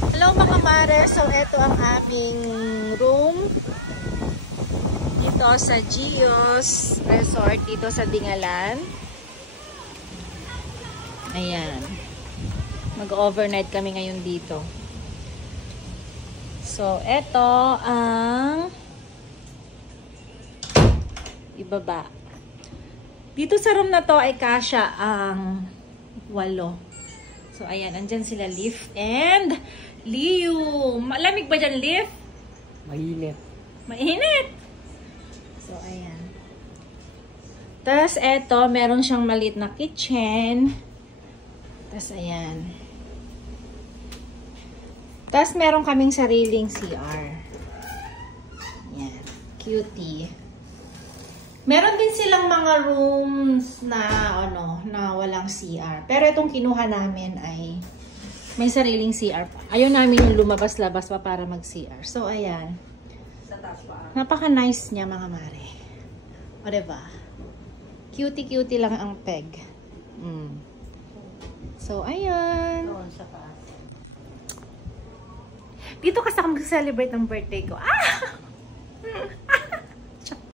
Hello mga mare, so ito ang aming room dito sa Gios Resort dito sa Dingalan. Ayan. Mag-overnight kami ngayon dito. So ito ang ibaba. Dito sa room na to ay kasya ang 8. So, ayan. Andyan sila, Leaf and Liu. Malamig ba dyan, Leaf? Mainit. Mainit! So, ayan. Tapos, eto, meron siyang maliit na kitchen. Tapos, ayan. Tapos, meron kaming sariling CR. Ayan. Cutie. Meron din silang mga rooms na na walang CR. Pero itong kinuha namin ay may sariling CR pa. Ayaw namin yung lumabas-labas pa para mag-CR. So, ayan. Napaka-nice niya, mga mare. O, diba? Cutie-cutie lang ang peg. So, ayan. Dito kasi ako mag-celebrate ng birthday ko. Ah!